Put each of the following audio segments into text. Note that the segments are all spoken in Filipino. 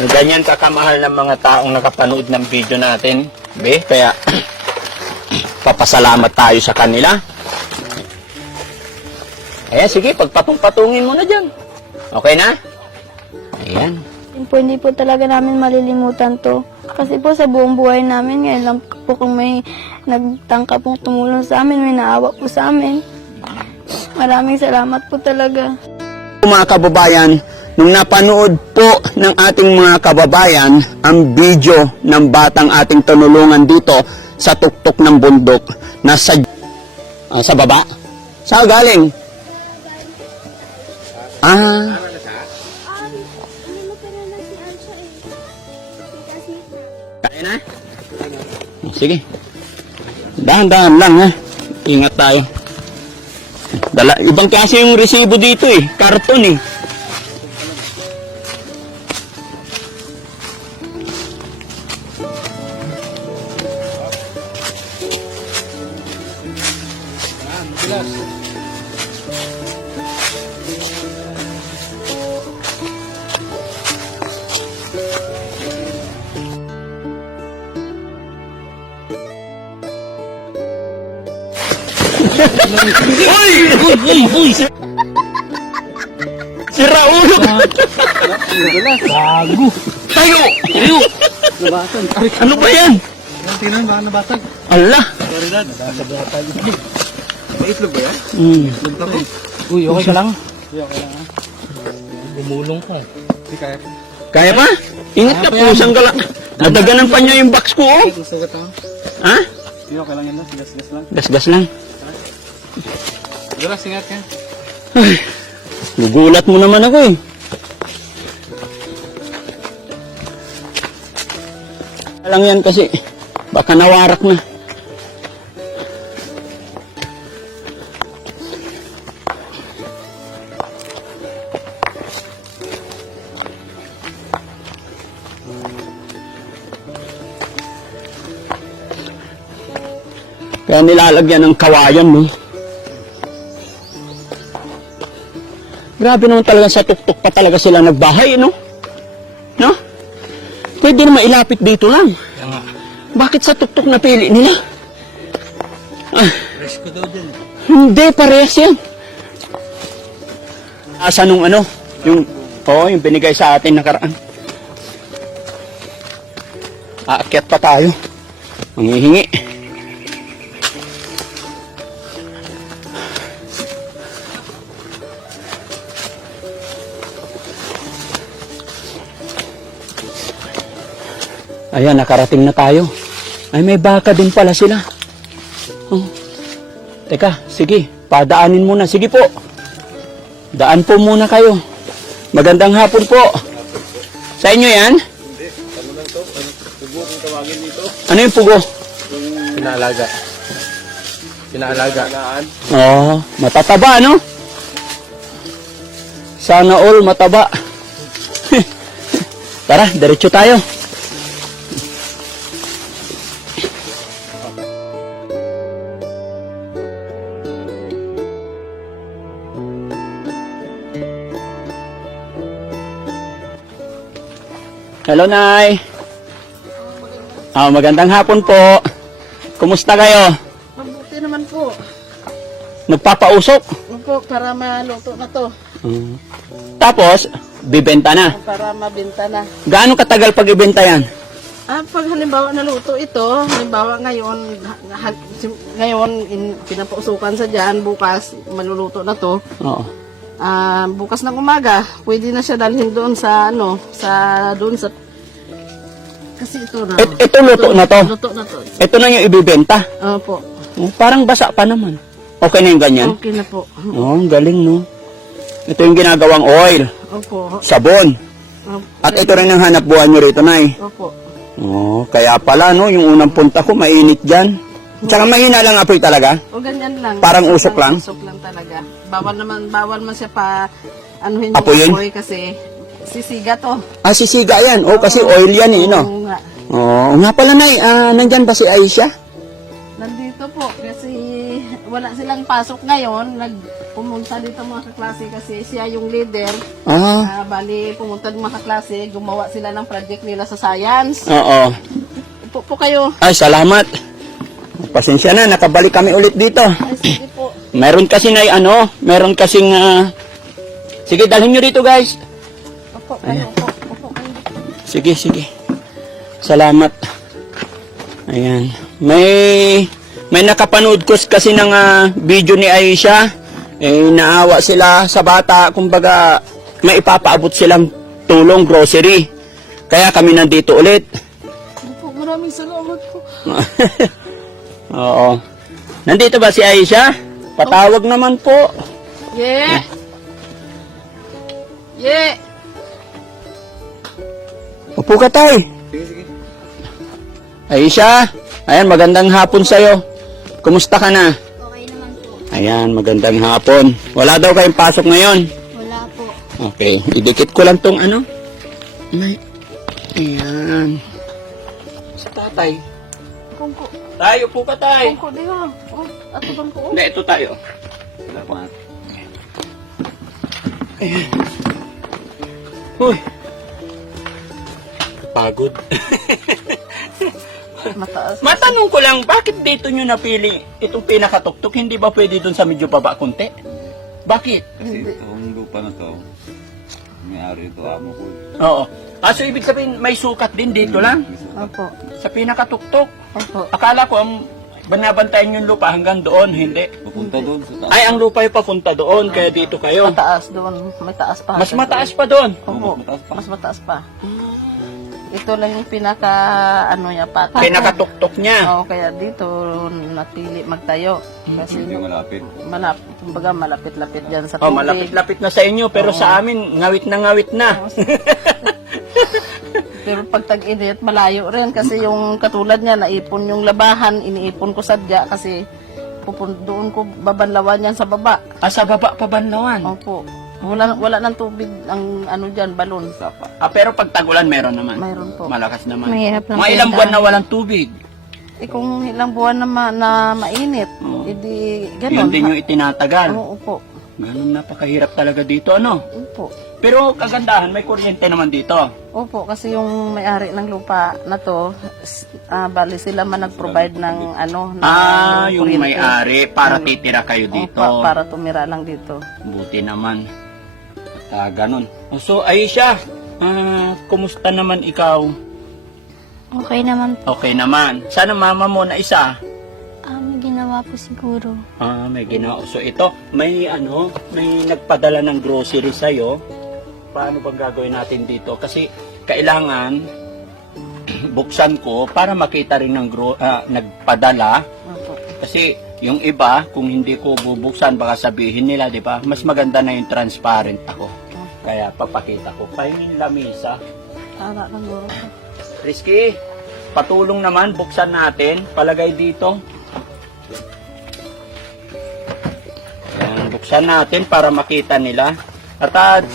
Ganyan kakamahal ng mga taong nakapanood ng video natin, be. Kaya, papasalamat tayo sa kanila. Ayan, sige, pagpatung-patungin mo na dyan. Okay na? Ayan. Hindi po talaga namin malilimutan to. Kasi po sa buong buhay namin, ngayon lang po kung may nagtangka pong tumulong sa amin, may naawa po sa amin. Maraming salamat po talaga. Mga kababayan, nung napanood po ng ating mga kababayan ang video ng batang ating tinulungan dito sa tuktok ng bundok na sa baba? Saan galing? Kaya na? Sige. Dahan-dahan lang ha. Ingat tayo. Ibang klase yung resibo dito eh. Karton eh. Uy! Si Raul! Bago! Tayo! Ano ba yan? Tingnan, baka nabatag. Ala! Karidad, nakasabatag. May itlog ba yan? Itlog tapo. Uy, okay ka lang? Okay lang ha. Gumulong ka eh. Hindi kaya. Kaya pa? Ingat ka, pusang ka lang. Nadaganan pa niya yung box ko oh. Gusto ka to? Ha? Hindi, okay lang yan lang. Sigas-sigas lang. Gas-gas lang. Duras, ingat ka. Ay, nagulat mo naman ako eh. Lang yan kasi baka nawarak na. Kaya nilalagyan ng kawayan no. Grabe naman talaga sa tuktok pa talaga sila nagbahay, no? No? Pwede na mailapit dito lang. Bakit sa tuktok na pili nila? Fresh ko daw din. Hindi, parehas yan. Asa nung ano? Yung binigay sa atin nakaraan. Aakyat pa tayo. Manghihingi. Ayan, nakarating na tayo. Ay, may baka din pala sila. Oh. Teka, sige, padaanin muna. Sige po. Daan po muna kayo. Magandang hapon po. Sa inyo yan? Hindi, ano lang to? Pugo kung tawagin dito. Ano yung pugo? Pinaalaga. Pinaalaga. Oh, matataba, no? Sana all mataba. Tara, diretso tayo. Hello, Nay. Magandang hapon po. Kumusta kayo? Mabuti naman po. Nagpapausok? Opo, para maluto na to. Tapos, bibenta na. Para mabenta na. Gaano katagal pag ibenta yan? Pag halimbawa naluto ito, halimbawa ngayon pinapausukan sa dyan, bukas maluluto na to. Oo. Bukas ng umaga, pwede na siya dalhin doon sa kasi ito na. Ito luto na to. Luto na to. Ito na yung ibibenta. Opo. Parang basa pa naman. Okay na yung ganyan? Okay na po. Ang galing, no? Ito yung ginagawang oil, Opo. sabon. At ito rin ang hanap buhay nyo rito, Nay. Opo. Kaya pala, no? Yung unang punta ko, mainit dyan. Tsaka mahina lang apoy talaga. O ganyan lang. Parang usok lang? Usok lang talaga. Bawal man siya pa anuhin Apoyin? yung apoy kasi sisiga to. Sisiga yan. Kasi oil yan, eh, no? Oo nga. Nga pala, Nay. Nandyan ba si Aisha? Nandito po kasi wala silang pasok ngayon. pumunta dito mga kaklase kasi siya yung leader. Bali, pumunta ng mga kaklase, gumawa sila ng project nila sa science. Oo. Upo po kayo. Ay, salamat. Pasensya na, nakabalik kami ulit dito. Ay, sige po. Meron kasi na meron kasing, sige, dalhin nyo rito guys. Upo kayo, upo kayo. Sige, sige. Salamat. Ayan. May nakapanood ko kasi ng video ni Aisha. Naawa sila sa bata. Kumbaga, may ipapaabot silang tulong, grocery. Kaya kami nandito ulit. Opo, maraming salamat po. Oo. Nandito ba si Aisha? Patawag naman po. Yeah. Yeah. Upo ka, tay. Sige, sige. Aisha, ayan, magandang hapon sa'yo. Kumusta ka na? Okay naman po. Ayan, magandang hapon. Wala daw kayong pasok ngayon. Wala po. Okay, idikit ko lang tong ano. Ayan. Sa tatay. Kungko. Tayo po ka, tay. Kungko, di ba? Oh, ato bang ko? Hindi, ito tayo. Salamat. Uy. Pagod. Mataas. Matanong ko lang, bakit dito nyo napili itong pinakatuktok? Hindi ba pwede dun sa medyo baba konti? Bakit? Kasi itong lupa na to, may-ari ito, amo ko. Oo. So ibig sabihin, may sukat din dito lang? Opo. Sa pinakatuktok? Opo. Akala ko, ang banabantayan yung lupa hanggang doon, hindi. Papunta doon sa taas. Ay, ang lupa ay papunta doon, kaya dito kayo. Mataas doon. May taas pa. Mas mataas pa doon. Opo. Mas mataas pa. Mas mataas pa. Ito lang yung pinaka, pata. Pinakatuktok niya. Oo, kaya dito napili magtayo. Kasi Hindi malapit. kumbaga malapit-lapit dyan sa Oh, tubig. malapit-lapit na sa inyo, pero sa amin, ngawit na ngawit na. Pero pag tag-init, malayo rin kasi yung katulad niya, naipon yung labahan, iniipon ko sadya kasi doon ko babanlawan yan sa baba. Sa baba pa Banlawan. Opo. Wala ng tubig ang dyan, balon. Pero pag tagulan, meron naman. Mayroon po. Malakas naman. Mahirap lang Mga ilang buwan na walang tubig. Kung ilang buwan na mainit, edi Yun gano'n. din yung itinatagal. Oo, opo. Ganun, napakahirap talaga dito, ano? Opo. Pero kagandahan, may kuryente naman dito. Opo, kasi yung may-ari ng lupa na to, bali sila man nag-provide ng Yung kuryente. may-ari, para titira kayo dito. Opo, para tumira lang dito. Buti naman. Ganun. So, Aisha, kumusta naman ikaw? Okay naman po. Okay naman. Sana mama mo na isa. May ginawa po siguro. May ginawa. So, ito, may nagpadala ng grocery sa'yo. Paano bang gagawin natin dito? Kasi, kailangan buksan ko para makita rin ng nagpadala. Opo. Kasi, yung iba, kung hindi ko bubuksan, baka sabihin nila, di ba? Mas maganda na yung transparent ako. Kaya papakita ko. Pahingin lamisa. Ara lang guro. Risky, patulong naman, buksan natin. Palagay dito. Ayan, buksan natin para makita nila. At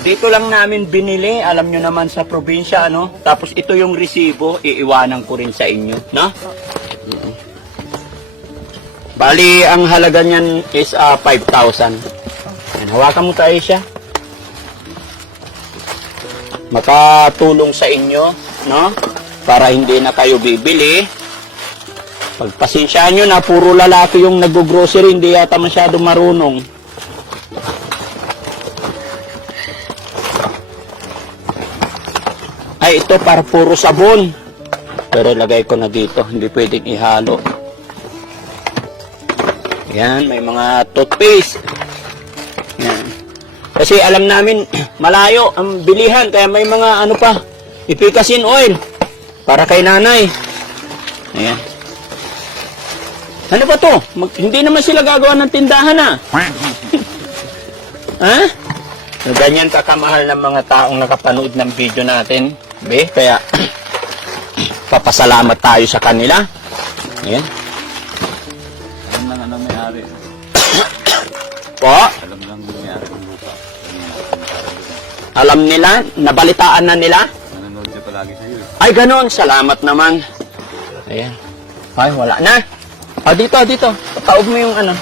dito lang namin binili, alam nyo naman sa probinsya, ano? Tapos ito yung resibo, iiwanan ko rin sa inyo, no? Bali, ang halaga niyan is 5,000. Hawakan mo tayo siya. Makatulong sa inyo, no? Para hindi na kayo bibili. Pagpasensyaan nyo na, puro lalaki yung nag-grocery, hindi yata masyado marunong. Ay, ito para puro sabon. Pero lagay ko na dito, hindi pwedeng ihalo. Yan, may mga toothpaste. Yan. Kasi alam namin, malayo ang bilihan, kaya may mga ano pa, ipikasin oil. Para kay nanay. Ayan. Ano ba to? Hindi naman sila gagawa ng tindahan, ha? Ha? So, ganyan kakamahal ng mga taong nakapanood ng video natin. Be, kaya papasalamat tayo sa kanila. Ayan. Alam lang may-ari. Po, Alam lang may-ari ng lupa. alam nila, nabalitaan na nila. Nanonood siya palagi sa'yo. Ay, ganon. Salamat naman. Ayan. Ay, wala na. Dito. Taob mo yung ano.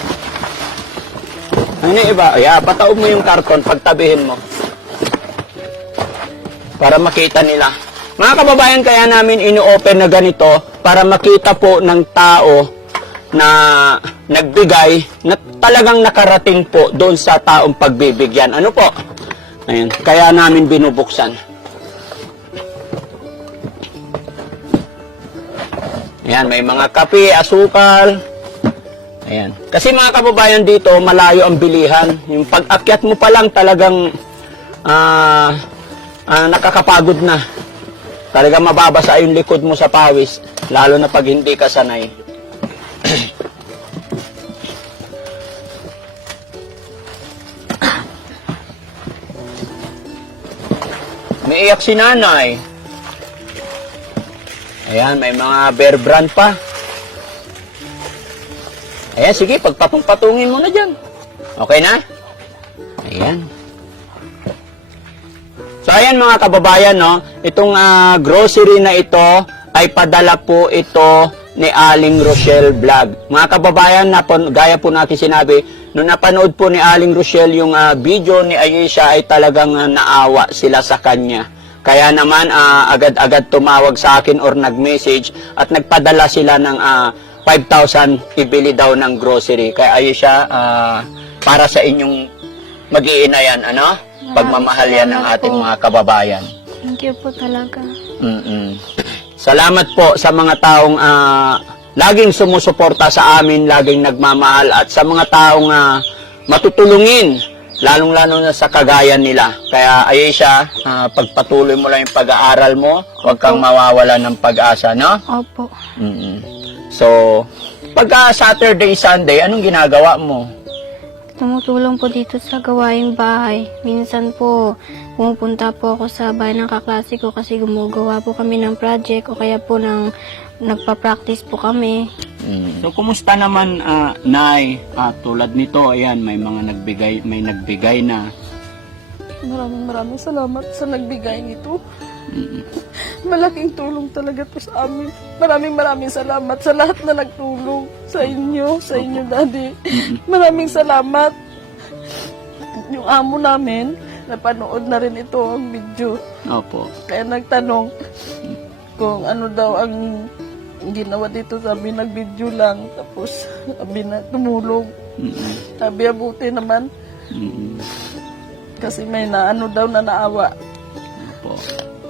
Ano yung iba? Ay, pataob mo yung karton, pagtabihin mo. Para makita nila. Mga kababayan, kaya namin ino-open na ganito para makita po ng tao na nagbigay na talagang nakarating po doon sa taong pagbibigyan. Ano po? Ayan, kaya namin binubuksan. Ayan, may mga kape, asukal. Ayan. Kasi mga kababayan dito, malayo ang bilihan. Yung pag-akyat mo pa lang talagang nakakapagod na. Talagang mababasa yung likod mo sa pawis. Lalo na pag hindi ka sanay. May iyak si nanay. Ayan, may mga Bear Brand pa. Ayan, sige, pagpatong-patungin mo na dyan. Okay na? Ayan. So, ayan mga kababayan, no? Itong grocery na ito ay padala po ito ni Aling Rochelle Vlog. Mga kababayan, gaya po natin sinabi, nung napanood po ni Aling Rochelle yung video ni Ayesha ay talagang naawa sila sa kanya. Kaya naman, agad-agad tumawag sa akin or nag-message at nagpadala sila ng 5,000 ibili daw ng grocery. Kaya Ayesha, para sa inyong mag-iina yan, ano? Pagmamahal yan ng ating mga kababayan. Thank you po talaga. Salamat po sa mga taong laging sumusuporta sa amin, laging nagmamahal, at sa mga taong matutulungin, lalong-lalo na sa kagayan nila. Kaya Ayesha, pagpatuloy mo lang yung pag-aaral mo, huwag kang mawawala ng pag-asa, no? Opo. So, pagka Saturday, Sunday, anong ginagawa mo? Tumutulong po dito sa gawaing bahay. Minsan po, pumupunta po ako sa bahay ng kaklase ko kasi gumagawa po kami ng project o kaya po nagpa-practice po kami. So, kumusta naman, Nay? Tulad nito, ayan, may mga nagbigay na. Maraming salamat sa nagbigay nito. Malaking tulong talaga to sa amin. Maraming salamat sa lahat na nagtulong. Sa inyo, Daddy. Maraming salamat. Yung amo namin, napanood na rin ito ang video. Opo. Kaya nagtanong kung ano daw ang ginawa dito. Sabi, nag-video lang. Tapos, sabi na, tumulong. Sabi, abuti naman. Kasi may naano daw na naawa. Opo.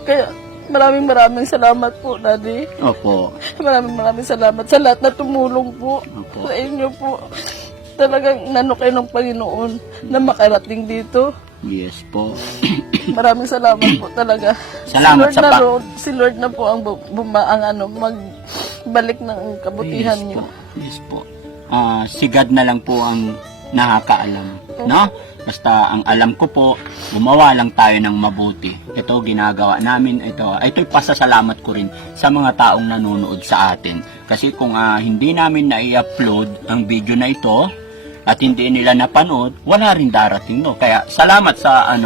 Kaya maraming salamat po, Daddy. Opo. Maraming salamat sa lahat na tumulong po. Opo. Sa inyo po. Talagang nano kayo ng Panginoon na makarating dito. Yes po. Maraming salamat po talaga. Salamat Si Lord na po ang magbalik ng kabutihan Yes niyo. po. Yes po. Si God na lang po ang nakakaalam. No? Basta ang alam ko po, gumawa lang tayo ng mabuti. Ito ginagawa namin. Ito'y pasasalamat ko rin sa mga taong nanonood sa atin. Kasi kung hindi namin na-i-upload ang video na ito at hindi nila napanood, wala rin darating, no? Kaya salamat sa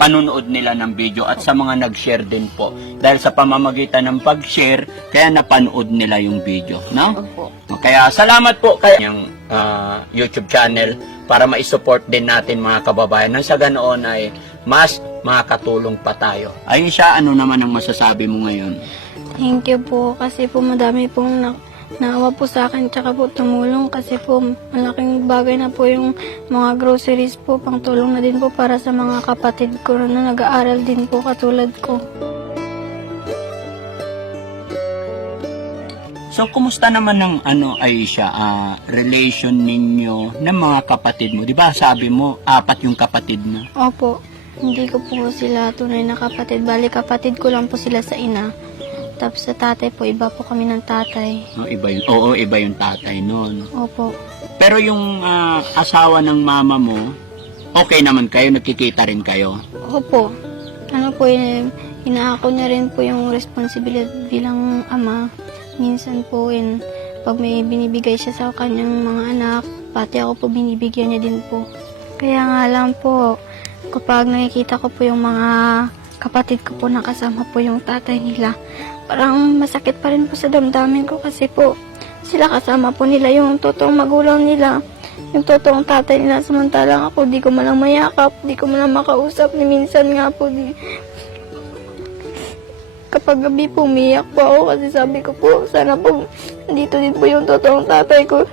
panonood nila ng video at sa mga nag-share din po. Dahil sa pamamagitan ng pag-share, kaya napanood nila yung video, no? Opo. Kaya salamat po kay yung YouTube channel para ma-support din natin mga kababayan. Nang sa ganoon ay mas makakatulong pa tayo. Ayesha, ano naman ang masasabi mo ngayon? Thank you po kasi po madami pong naawa po sa akin tsaka po tumulong kasi po malaking bagay na po yung mga groceries po, pang tulong na din po para sa mga kapatid ko na nag-aaral din po katulad ko. So, kumusta naman ng Ayesha, relation ninyo ng mga kapatid mo? Di ba sabi mo, 4 yung kapatid mo? Opo, hindi ko po sila tunay na kapatid. Bali, kapatid ko lang po sila sa ina. Tapos sa tatay po, iba po kami ng tatay. Iba yun. Oo, iba yung tatay nun. Opo. Pero yung asawa ng mama mo, okay naman kayo? Nagkikita rin kayo? Opo. Ano po, inaako niya rin po yung responsibilidad bilang ama. Minsan po, pag may binibigay siya sa kanyang mga anak, pati ako po binibigyan niya din po. Kaya nga lang po, kapag nakikita ko po yung mga kapatid ko po nakasama po yung tatay nila, parang masakit pa rin po sa damdamin ko kasi po, sila kasama po nila yung totoong magulang nila. yung totoong tatay nila, samantalang ako di ko man lang mayakap, di ko man lang makausap, ni minsan nga po kapag gabi po umiyak po ako kasi sabi ko po sana po dito din po yung totoong tatay ko,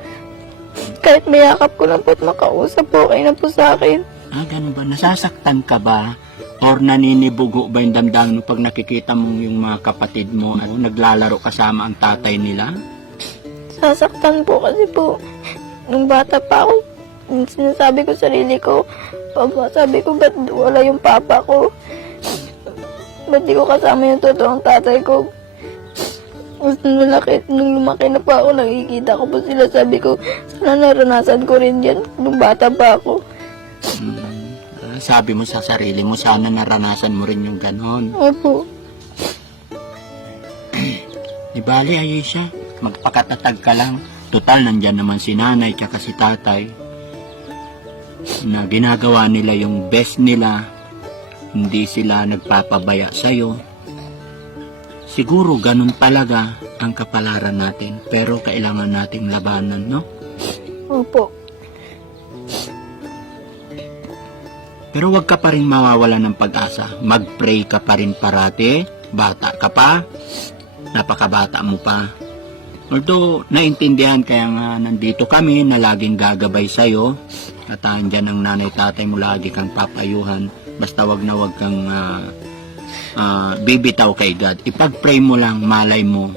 kahit mayakap ko lang po at makausap po, okay na po sa akin. Ganun ba? Nasasaktan ka ba? Or naninibugo ba yung damdamin mo pag nakikita mo yung mga kapatid mo at naglalaro kasama ang tatay nila? Sasaktan po kasi po nung bata pa ako, sinasabi ko sarili ko, Papa, sabi ko, ba't wala yung papa ko? Ba't di ko kasama yung totoong tatay ko? Nung lumaki na pa ako, nakikita ko po sila, sabi ko, sana naranasan ko rin yan nung bata pa ako. Sabi mo sa sarili mo, sana naranasan mo rin yung ganon. Opo. Di bali, Aisha, magpakatatag ka lang. Total, nandyan naman si nanay tsaka si tatay na ginagawa nila yung best nila. Hindi sila nagpapabaya sa'yo. Siguro ganun talaga ang kapalaran natin. Pero kailangan nating labanan, no? Opo. Pero wag ka pa rin mawawala ng pag-asa. Mag-pray ka pa rin parati. Bata ka pa. Napakabata mo pa. Although, naintindihan kaya nga nandito kami na laging gagabay sa'yo. At andyan ang nanay tatay mo, lagi kang papayuhan. Basta wag na wag kang bibitaw kay God. Ipag-pray mo lang, malay mo.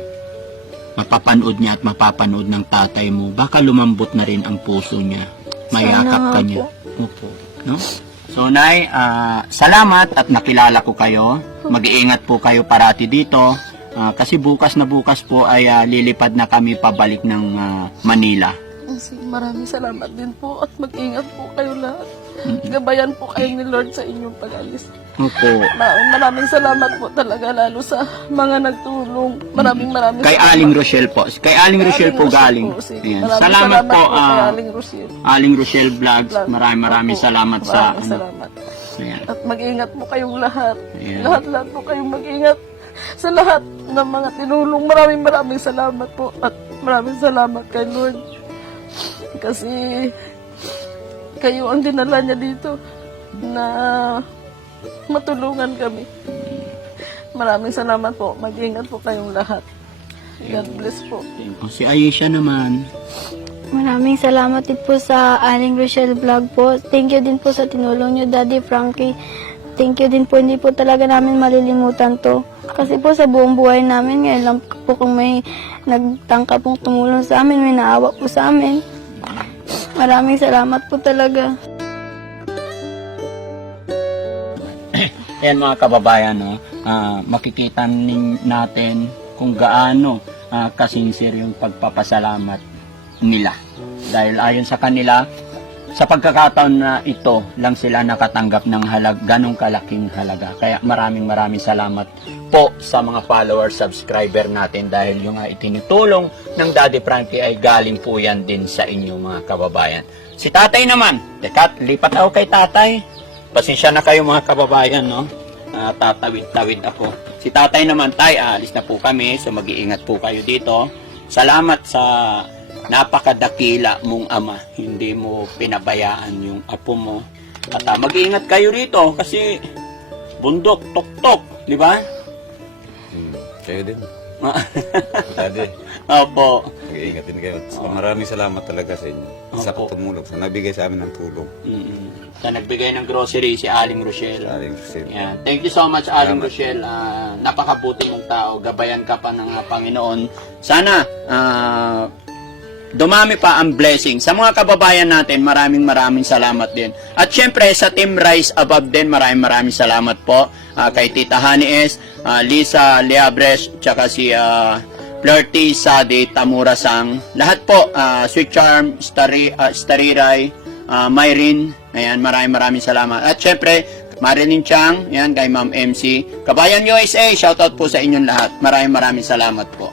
Mapapanood niya at mapapanood ng tatay mo. Baka lumambot na rin ang puso niya. Mayakap ka niya. Opo. No? So, Nay, salamat at nakilala ko kayo. Mag-iingat po kayo parati dito. Kasi bukas na bukas po ay lilipad na kami pabalik ng Manila. Maraming salamat din po at mag-ingat po kayo lahat. Gabayan po kayo ni Lord sa inyong pag-alis. Opo. Maraming salamat po talaga lalo sa mga nagtulong. Maraming Kay salamat. Aling Rochelle po. Kay Aling Rochelle po galing. Ayan. Ayan. Salamat po, kay Aling Rochelle. Aling Rochelle Vlogs. Maraming Opo. salamat sa Maraming salamat. Ayan. At mag-ingat po kayong lahat. Ayan. Lahat po kayong mag-ingat sa lahat ng mga tinulong. Maraming salamat po. At maraming salamat kay Lord. Kasi kayo ang dinala niya dito na matulungan kami. Maraming salamat po. Mag-ingat po kayong lahat. God bless po. Si Aisha naman. Maraming salamat din po sa Aling Rochelle Vlog po. Thank you din po sa tinulong niyo, Daddy Frankie. Thank you din po. Hindi po talaga namin malilimutan to. Kasi po sa buong buhay namin, ngayon lang po kung may nagtangka pong tumulong sa amin, may naawa po sa amin. Maraming salamat po talaga. Ayan mga kababayan, no? Makikita natin kung gaano kasincere yung pagpapasalamat nila. Dahil ayon sa kanila, sa pagkakataon na ito lang sila nakatanggap ng ganong kalaking halaga. Kaya maraming salamat po sa mga followers, subscriber natin dahil yung itinutulong ng Daddy Frankie ay galing po yan din sa inyo mga kababayan. Si tatay naman, teka, lipat ako kay tatay. Pasensya na kayo mga kababayan, no? Tatawid ako. Si tatay naman, tay, alis na po kami, so mag-iingat po kayo dito. Salamat sa napakadakila mong ama. Hindi mo pinabayaan yung apo mo. At mag-iingat kayo rito kasi bundok, tok-tok, di ba? Kayo din. Daddy, Opo. mag-iingat din kayo. Maraming salamat talaga sa inyo. Sa Opo. tumulong, sa nabigay sa amin ng tulong. Sa nagbigay ng grocery, si Aling Rochelle. Aling Rochelle. Yan. Thank you so much, Aling Salamat. Rochelle. Napakabuti mong tao. Gabayan ka pa ng Panginoon. Sana, dumami pa ang blessing. Sa mga kababayan natin, maraming salamat din. At syempre, sa Team Rise Above din, maraming salamat po. Kay Tita Honey S, Lisa Leabres, tsaka si Flirty Sade Tamura Sang. Lahat po, Sweet Charm, Stariray, Myrin. Ayan, maraming salamat. At syempre, Marilyn Chang, yan, kay Ma'am MC. Kabayan USA, shoutout po sa inyong lahat. Maraming salamat po.